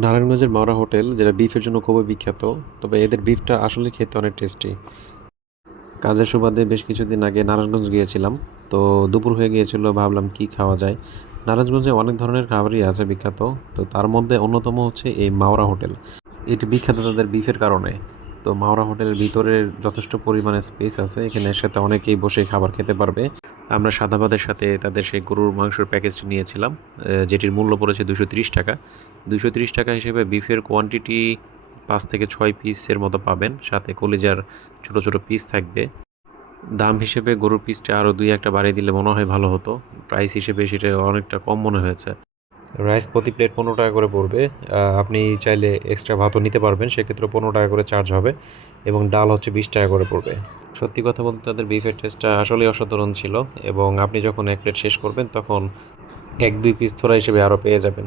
নারায়ণগঞ্জের মাওরা হোটেল যেটা বিফের জন্য খুবই বিখ্যাত, তবে এদের বিফটা আসলে খেতে অনেক টেস্টি। কাজের সুবাদে বেশ কিছুদিন আগে নারায়ণগঞ্জ গিয়েছিলাম। তো দুপুর হয়ে গিয়েছিল, ভাবলাম কি খাওয়া যায়। নারায়ণগঞ্জে অনেক ধরনের খাবারই আছে বিখ্যাত। তো তার মধ্যে অন্যতম হচ্ছে এই মাওরা হোটেল। এটি বিখ্যাত তাদের বিফের কারণে। তো মাওরা হোটেলের ভিতরে যথেষ্ট পরিমাণে স্পেস আছে, এখানে একসাথে অনেকেই বসে খাবার খেতে পারবে। আমরা সাদা ভাতের সাথে তাদের সেই গরুর মাংসের প্যাকেজটি নিয়েছিলাম, যেটির মূল্য পড়েছে 230 টাকা। 230 টাকা হিসেবে বিফের কোয়ান্টিটি 5 থেকে 6 পিসের মতো পাবেন, সাথে কলিজার ছোট ছোট পিস থাকবে। দাম হিসেবে গরুর পিসটা আরও 2-1টা বাড়িয়ে দিলে মনে হয় ভালো হতো। প্রাইস হিসেবে সেটা অনেকটা কম মনে হয়েছে। রাইস প্রতি প্লেট 15 টাকা করে পড়বে। আপনি চাইলে এক্সট্রা ভাতও নিতে পারবেন, সেক্ষেত্রে 15 টাকা করে চার্জ হবে, এবং ডাল হচ্ছে 20 টাকা করে পড়বে। সত্যি কথা বলতে তাদের বিফের টেস্টটা আসলেই অসাধারণ ছিল, এবং আপনি যখন এক প্লেট শেষ করবেন তখন 1-2 পিস থোড়া হিসেবে আরও পেয়ে যাবেন।